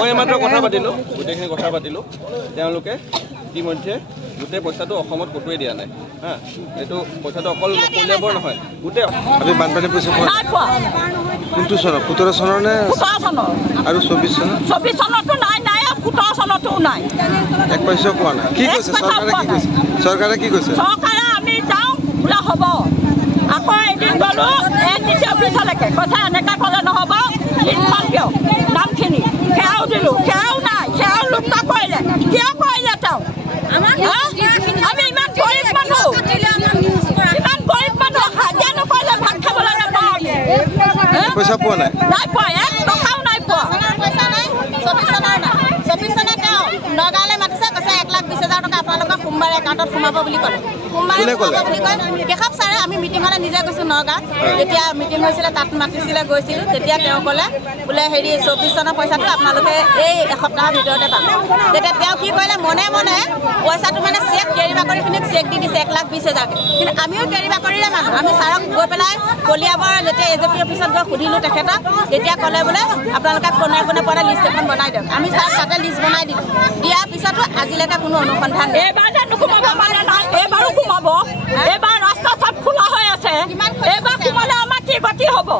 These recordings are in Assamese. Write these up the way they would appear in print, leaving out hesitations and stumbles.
মই মাত্ৰ কথা পাতিলোঁ গোটেইখিনি কথা পাতিলোঁ তেওঁলোকে ইতিমধ্যে গোটেই পইচাটো অসমত ক'তোৱে দিয়া নাই হা এইটো পইচাটো অকল কলিয়াবৰ নহয় গোটেই আমি বানপানী পইচা কোনটো চনত 17 চনৰ নে 17 চনৰ আৰু 24 চনৰ 24 চনতো নাই নাই 17 চনতো নাই এক পইচা কোৱা নাই কি কৈছে চৰকাৰে কি কৈছে চৰকাৰে আমি যাওঁ বোলা হ'ব আকৌ এদিন গ'লো এডিসি অফিচলৈকে কথা এনেকা ক'লে নহ'ব লিষ্টখন দিয়ক নামখিনি সেয়াও দিলোঁ সেয়াও নাই সেয়াও লুপ্ত কৰিলে কিয় কৰিলে তেওঁ আমি ইমান গৰীব মানুহ ইমান গৰীব মানুহ হাজিৰা নকৰিলে ভাত খাবলৈ নাপাওঁ পইচা পোৱা নাই পোৱা এক টকাও নাই পোৱা পইচা নাই 24 চনৰ তেওঁ নগাঁৱলৈ মাতিছে কৈছে 1,20,000 টকা আপোনালোকৰ সোমবাৰে একাউণ্টত সোমাব বুলি ক'লে সোমবাৰে সোমাব বুলি কয় কেশৱ ছাৰে আমি মিটিঙলৈ নিজে গৈছোঁ নগাঁৱত যেতিয়া মিটিং হৈছিলে তাত মাতিছিলে গৈছিলোঁ তেতিয়া তেওঁ ক'লে বোলে হেৰি 24 চনৰ পইচাটো আপোনালোকে এই এসপ্তাহৰ ভিতৰতে পাব তেতিয়া তেওঁ কি কৰিলে মনে মনে পইচাটো মানে চেক কেৰি বাকৰিখিনিক চেক দি দিছে 1,20,000 কিন্তু আমিও কেৰি বাকৰিৰে মানুহ আমি ছাৰক গৈ পেলাই কলিয়াবৰ যেতিয়া এজেপি অফিচত গৈ সুধিলোঁ তেখেতক তেতিয়া ক'লে বোলে আপোনালোকে কোনে কোনে পৰা লিষ্ট এখন বনাই দিয়ক আমি ছাৰ তাতে লিষ্ট বনাই দিলোঁ দিয়াৰ পিছতো আজিলৈকে কোনো অনুসন্ধান এইবাৰ নোসোমাব মানে নাই এইবাৰো সোমাব এইবাৰ ৰাস্তা চব খোলা হৈ আছে এইবাৰ সোমালে আমাৰ কি গতি হ'ব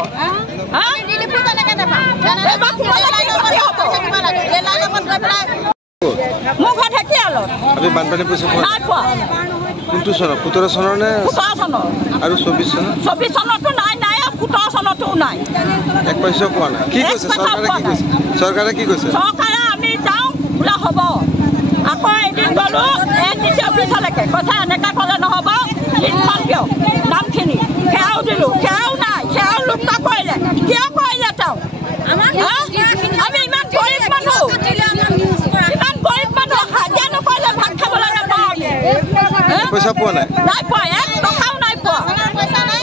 মোৰ ঘৰত ঢেকীয়ালত আমি বানপানী পইচা নাই পোৱা কোনটো চনত 17 চনৰ নে 17 চনৰ আৰু 24 চনতো নাই নাই 17 চনতো নাই এক পইচা কোৱা নাই কি কৈছে চৰকাৰে কি কৈছে চৰকাৰে আমি যাওঁ বোলা হ'ব আকৌ এদিন গ'লো এডিসি অফিচলৈকে কথা এনেকা ক'লে নহ'ব লিষ্টখন দিয়ক নামখিনি সেয়াও দিলোঁ সেয়াও নাই সেয়াও লুপ্ত কৰিলে কিয় কৰিলে তেওঁ আমি ইমান গৰীব মানুহ ইমান গৰীব মানুহ হাজিৰা নকৰিলে ভাত খাবলৈ নাপাওঁ পইচা পোৱা নাই পোৱা এক টকাও নাই পোৱা পইচা নাই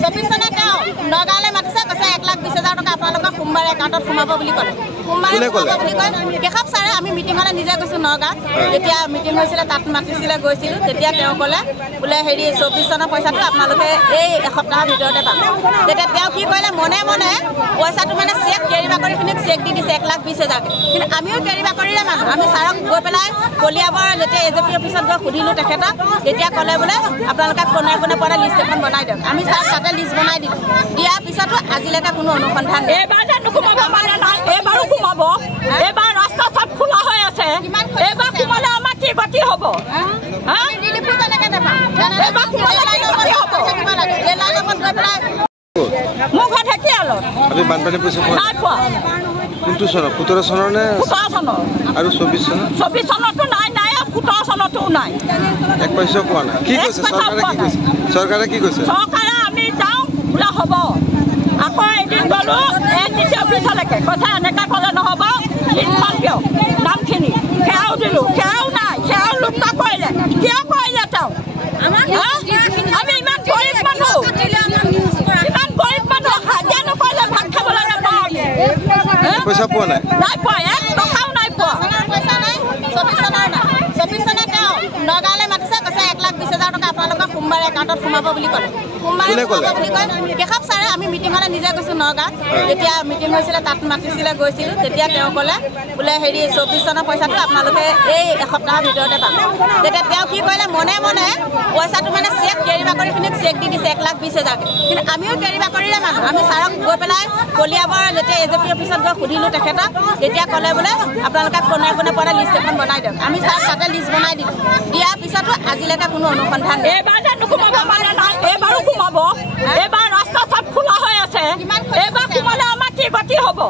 24 চনৰ তেওঁ নগাঁৱলৈ মাতিছে কৈছে 1,20,000 টকা আপোনালোকৰ সোমবাৰে একাউণ্টত সোমাব বুলি ক'লে সোমবাৰে সোমাব বুলি কয় কেশৱ ছাৰে আমি মিটিঙলৈ নিজে গৈছোঁ নগাঁৱত যেতিয়া মিটিং হৈছিলে তাত মাতিছিলে গৈছিলোঁ তেতিয়া তেওঁ ক'লে বোলে হেৰি 24 চনৰ পইচাটো আপোনালোকে এই এসপ্তাহৰ ভিতৰতে পাব তেতিয়া তেওঁ কি কৰিলে মনে মনে পইচাটো মানে চেক কেৰি বাকৰিখিনিক চেক দি দিছে 1,20,000 কিন্তু আমিও কেৰি বাকৰিৰে মানুহ আমি ছাৰক গৈ পেলাই কলিয়াবৰ যেতিয়া এজেপি অফিচত গৈ সুধিলোঁ তেখেতক তেতিয়া ক'লে বোলে আপোনালোকে কোনে কোনে পৰা লিষ্ট এখন বনাই দিয়ক আমি ছাৰ তাতে লিষ্ট বনাই দিলোঁ দিয়াৰ পিছতো আজিলৈকে কোনো অনুসন্ধান এইবাৰ নোসোমাব মানে নাই এইবাৰো সোমাব এইবাৰ ৰাস্তা চব খোলা হৈ আছে এইবাৰ সোমালে আমাৰ কি গতি হ'ব মোৰ ঘৰত ঢেকীয়ালত আমি বানপানী পইচা নাই পোৱা কোনটো চনত 17 চনৰ নে 17 চনৰ আৰু 24 চনতো নাই নাই 17 চনতো নাই এক পইচা কোৱা নাই কি কৈছে চৰকাৰে কি কৈছে চৰকাৰে আমি যাওঁ বোলা হ'ব আকৌ এদিন গ'লো এডিসি অফিচলৈকে কথা এনেকা ক'লে নহ'ব লিষ্টখন দিয়ক নামখিনি সেয়াও দিলোঁ সেয়াও নাই সেয়াও লুপ্ত কৰিলে কিয় কৰিলে তেওঁ আমি ইমান গৰীব মানুহ ইমান গৰীব মানুহ হাজিৰা নকৰিলে ভাত খাবলৈ নাপাওঁ পইচা পোৱা নাই পোৱা এক টকাও নাই পোৱা পইচা নাই 24 চনৰ তেওঁ নগাঁৱলৈ মাতিছে কৈছে 1,20,000 টকা আপোনালোকৰ সোমবাৰে একাউণ্টত সোমাব বুলি ক'লে সোমবাৰে সোমাব বুলি কয় কেশৱ ছাৰে আমি মিটিঙলৈ নিজে গৈছোঁ নগাঁৱত যেতিয়া মিটিং হৈছিলে তাত মাতিছিলে গৈছিলোঁ তেতিয়া তেওঁ ক'লে বোলে হেৰি 24 চনৰ পইচাটো আপোনালোকে এই এসপ্তাহৰ ভিতৰতে পাব তেতিয়া তেওঁ কি কৰিলে মনে মনে পইচাটো মানে চেক কেৰি বাকৰিখিনিক চেক দি দিছে 1,20,000 কিন্তু আমিও কেৰি বাকৰিৰে মানুহ আমি ছাৰক গৈ পেলাই কলিয়াবৰ যেতিয়া এজেপি অফিচত গৈ সুধিলোঁ তেখেতক তেতিয়া ক'লে বোলে আপোনালোকে কোনে কোনে পৰা লিষ্ট এখন বনাই দিয়ক আমি ছাৰ তাতে লিষ্ট বনাই দিলোঁ দিয়াৰ পিছতো আজিলৈকে কোনো অনুসন্ধান এইবাৰ নোসোমাব মানে নাই এইবাৰো সোমাব এইবাৰ ৰাস্তা চব খোলা হৈ আছে এইবাৰ সোমালে আমাৰ কি গতি হ'ব